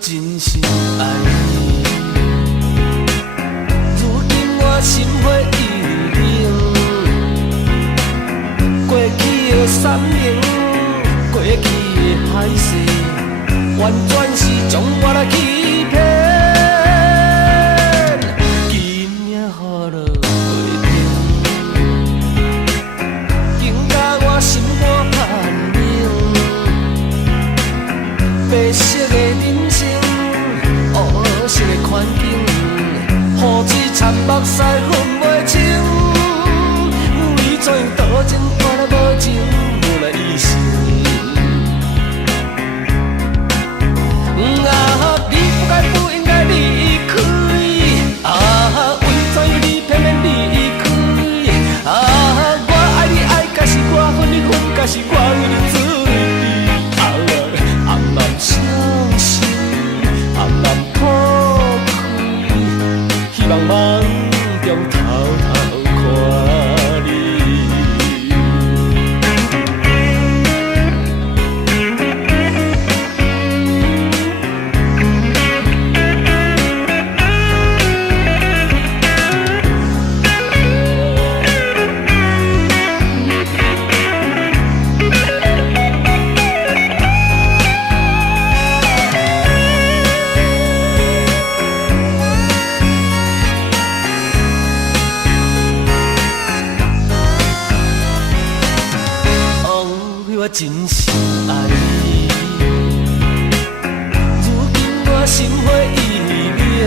真心爱你，如今我心灰意冷，过去的山盟，过去的海誓，完全是将我来欺骗。今夜雨落袂停，惊甲我心肝寒冷，白色的人生。黑色的环境，雨水掺目屎分袂清，为怎样多情看来无情，无来医生。啊，你不应该离开，啊，为怎样你偏偏离开？啊，我爱你爱，甲是我恨你恨，甲是我为你做对。啊，暗暗相思，暗暗。茫茫中偷偷看你，真心爱你，如今我心灰意冷，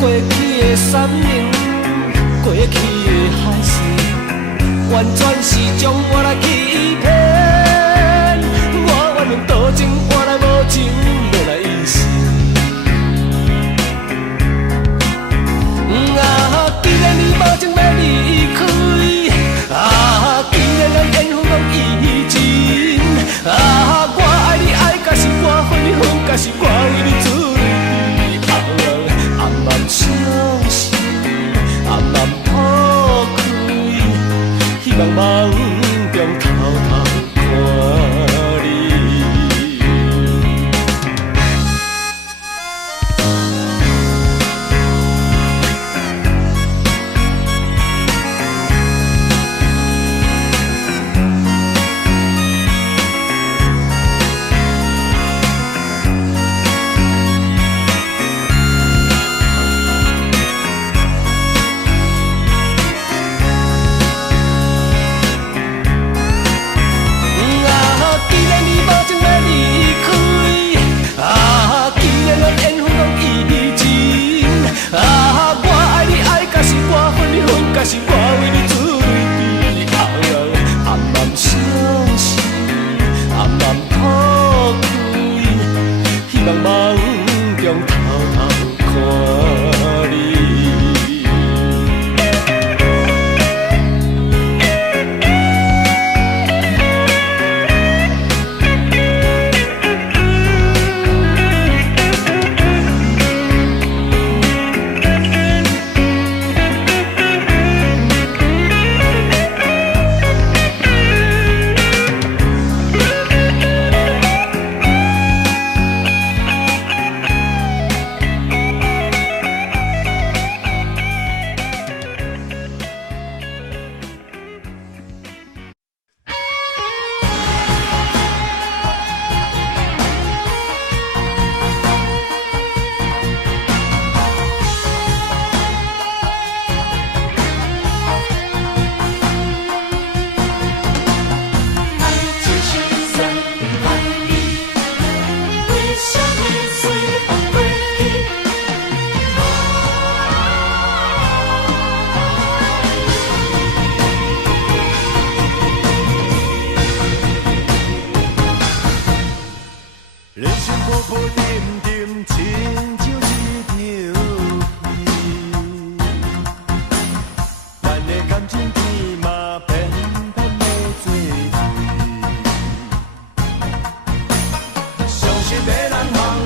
过去的山盟，过去的海誓，完全是将我来欺骗。我怨恨多情换来无情，无来意思。啊，既然你无情要离开，啊。缘分讲意情，啊！我爱你爱，甲是我恨你恨，甲是我为你做对。暗暗相思，暗暗破开，希望梦中偷偷看你。是我为你做对，暗暗相思，暗暗破开，希望梦中偷偷看你。人生步步沉沉，亲像一场戏。咱的感情天马偏偏要做对，相信要咱行。